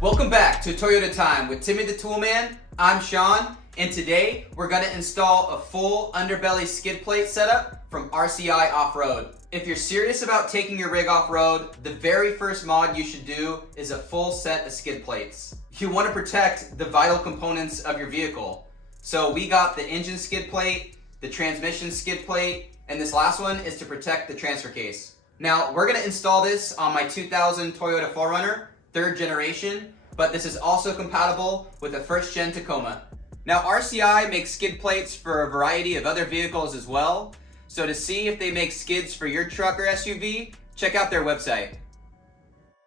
Welcome back to Toyota Time with Timmy the Toolman. I'm Sean, and today we're going to install a full underbelly skid plate setup from RCI Offroad. If you're serious about taking your rig off-road, the very first mod you should do is a full set of skid plates. You want to protect the vital components of your vehicle. So we got the engine skid plate, the transmission skid plate, and this last one is to protect the transfer case. Now, we're going to install this on my 2000 Toyota 4Runner, 3rd generation, but this is also compatible with the 1st gen Tacoma. Now, RCI makes skid plates for a variety of other vehicles as well, so to see if they make skids for your truck or SUV, check out their website.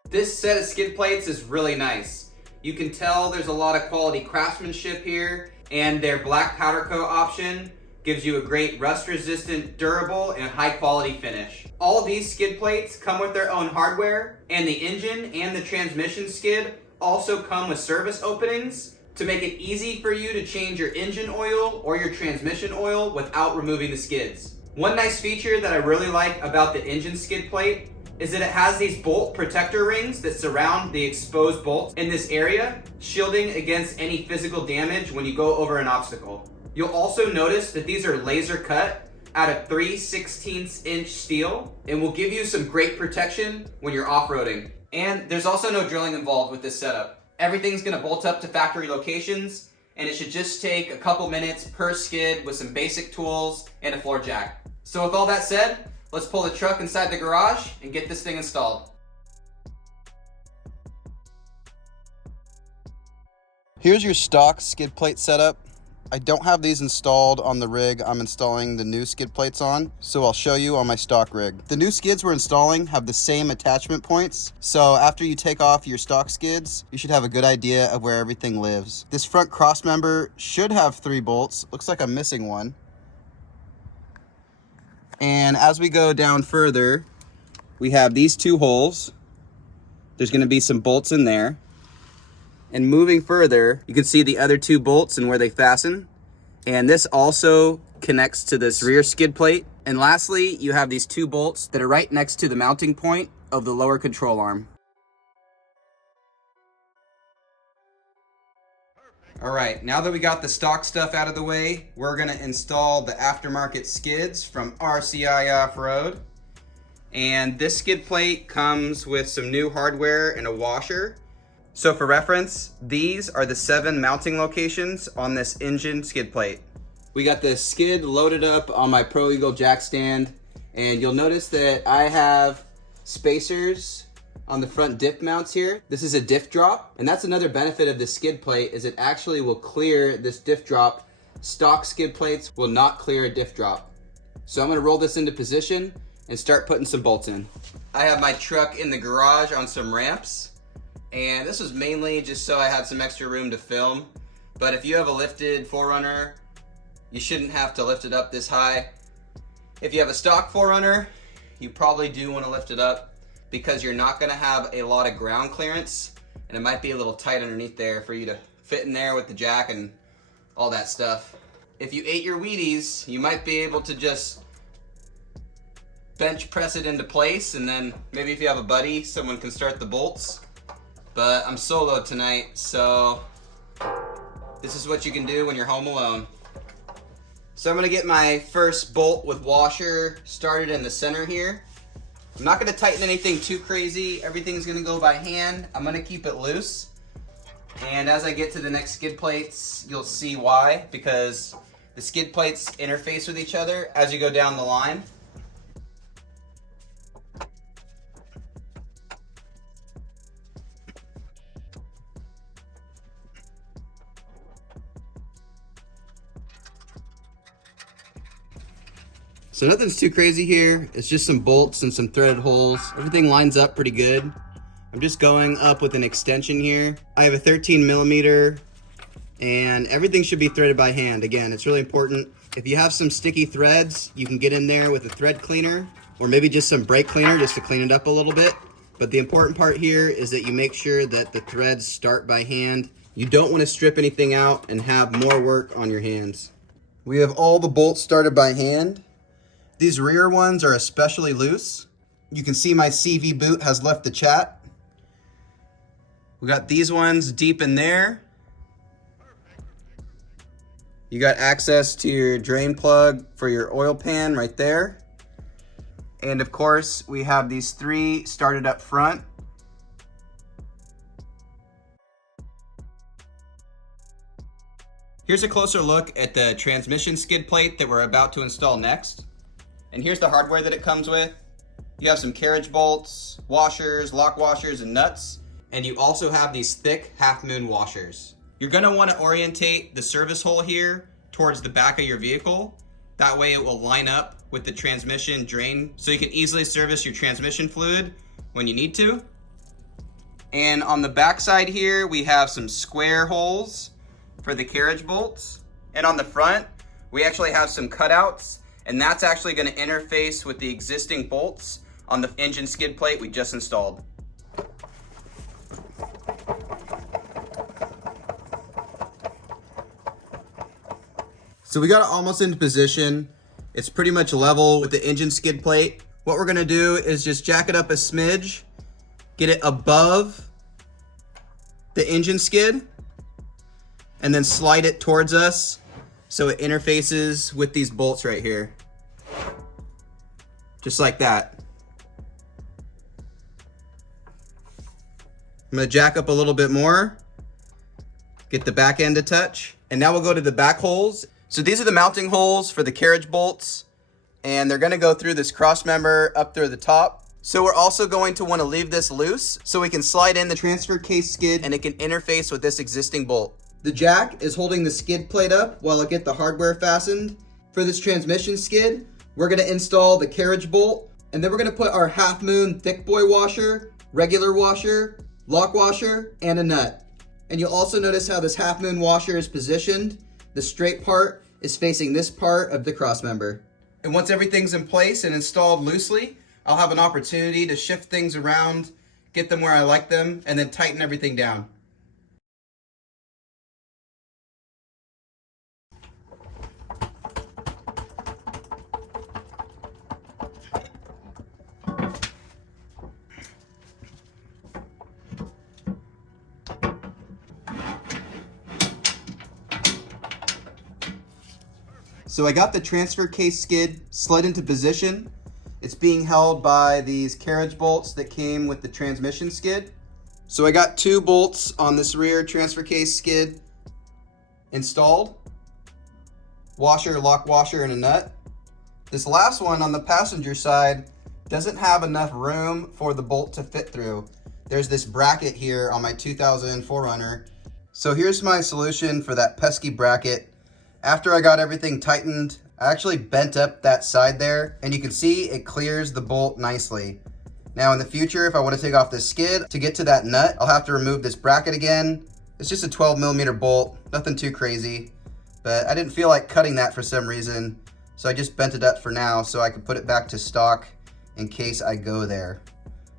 This set of skid plates is really nice. You can tell there's a lot of quality craftsmanship here, and their black powder coat option gives you a great rust-resistant, durable, and high-quality finish. All these skid plates come with their own hardware, and the engine and the transmission skid also come with service openings to make it easy for you to change your engine oil or your transmission oil without removing the skids. One nice feature that I really like about the engine skid plate is that it has these bolt protector rings that surround the exposed bolts in this area, shielding against any physical damage when you go over an obstacle. You'll also notice that these are laser cut out of 3/16 inch steel and will give you some great protection when you're off-roading. And there's also no drilling involved with this setup. Everything's gonna bolt up to factory locations, and it should just take a couple minutes per skid with some basic tools and a floor jack. So with all that said, let's pull the truck inside the garage and get this thing installed. Here's your stock skid plate setup. I don't have these installed on the rig I'm installing the new skid plates on, so I'll show you on my stock rig. The new skids we're installing have the same attachment points, so after you take off your stock skids, you should have a good idea of where everything lives. This front cross member should have 3 bolts. Looks like I'm missing one. And as we go down further, we have these 2 holes. There's going to be some bolts in there. And moving further, you can see the other 2 bolts and where they fasten. And this also connects to this rear skid plate. And lastly, you have these 2 bolts that are right next to the mounting point of the lower control arm. All right, now that we got the stock stuff out of the way, we're gonna install the aftermarket skids from RCI Offroad. And this skid plate comes with some new hardware and a washer. So for reference, these are the 7 mounting locations on this engine skid plate. We got the skid loaded up on my Pro Eagle jack stand, and you'll notice that I have spacers on the front diff mounts here. This is a diff drop, and that's another benefit of the skid plate is it actually will clear this diff drop. Stock skid plates will not clear a diff drop. So I'm gonna roll this into position and start putting some bolts in. I have my truck in the garage on some ramps. And this was mainly just so I had some extra room to film. But if you have a lifted 4Runner, you shouldn't have to lift it up this high. If you have a stock 4Runner, you probably do want to lift it up because you're not going to have a lot of ground clearance, and it might be a little tight underneath there for you to fit in there with the jack and all that stuff. If you ate your Wheaties, you might be able to just bench press it into place, and then maybe if you have a buddy, someone can start the bolts. But I'm solo tonight, so this is what you can do when you're home alone. So I'm gonna get my first bolt with washer started in the center here. I'm not gonna tighten anything too crazy. Everything's gonna go by hand. I'm gonna keep it loose. And as I get to the next skid plates, you'll see why, because the skid plates interface with each other as you go down the line. So nothing's too crazy here. It's just some bolts and some threaded holes. Everything lines up pretty good. I'm just going up with an extension here. I have a 13mm and everything should be threaded by hand. Again, it's really important. If you have some sticky threads, you can get in there with a thread cleaner or maybe just some brake cleaner just to clean it up a little bit. But the important part here is that you make sure that the threads start by hand. You don't want to strip anything out and have more work on your hands. We have all the bolts started by hand. These rear ones are especially loose. You can see my CV boot has left the chat. We got these ones deep in there. You got access to your drain plug for your oil pan right there. And of course, we have these 3 started up front. Here's a closer look at the transmission skid plate that we're about to install next. And here's the hardware that it comes with. You have some carriage bolts, washers, lock washers, and nuts. And you also have these thick half-moon washers. You're gonna wanna orientate the service hole here towards the back of your vehicle. That way it will line up with the transmission drain so you can easily service your transmission fluid when you need to. And on the back side here, we have some square holes for the carriage bolts. And on the front, we actually have some cutouts, and that's actually gonna interface with the existing bolts on the engine skid plate we just installed. So we got it almost into position. It's pretty much level with the engine skid plate. What we're gonna do is just jack it up a smidge, get it above the engine skid, and then slide it towards us so it interfaces with these bolts right here. Just like that. I'm gonna jack up a little bit more, get the back end to touch, and now we'll go to the back holes. So these are the mounting holes for the carriage bolts, and they're gonna go through this cross member up through the top. So we're also going to wanna leave this loose so we can slide in the transfer case skid and it can interface with this existing bolt. The jack is holding the skid plate up while I get the hardware fastened. For this transmission skid, we're gonna install the carriage bolt, and then we're gonna put our half moon thick boy washer, regular washer, lock washer, and a nut. And you'll also notice how this half moon washer is positioned. The straight part is facing this part of the cross member. And once everything's in place and installed loosely, I'll have an opportunity to shift things around, get them where I like them, and then tighten everything down. So I got the transfer case skid slid into position. It's being held by these carriage bolts that came with the transmission skid. So I got 2 bolts on this rear transfer case skid installed. Washer, lock washer, and a nut. This last one on the passenger side doesn't have enough room for the bolt to fit through. There's this bracket here on my 2000 4Runner. So here's my solution for that pesky bracket. After I got everything tightened, I actually bent up that side there, and you can see it clears the bolt nicely. Now in the future, if I want to take off this skid to get to that nut, I'll have to remove this bracket again. It's just a 12mm bolt, nothing too crazy, but I didn't feel like cutting that for some reason, so I just bent it up for now so I could put it back to stock in case I go there.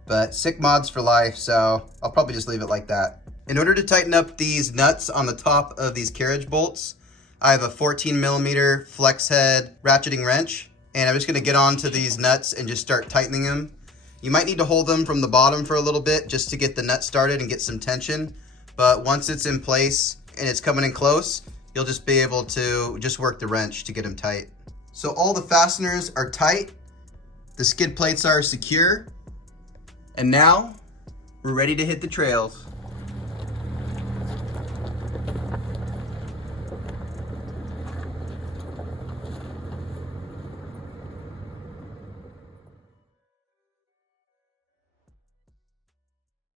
But sick mods for life, so I'll probably just leave it like that. In order to tighten up these nuts on the top of these carriage bolts, I have a 14mm flex head ratcheting wrench, and I'm just gonna get onto these nuts and just start tightening them. You might need to hold them from the bottom for a little bit just to get the nut started and get some tension, but once it's in place and it's coming in close, you'll just be able to just work the wrench to get them tight. So all the fasteners are tight, the skid plates are secure, and now we're ready to hit the trails.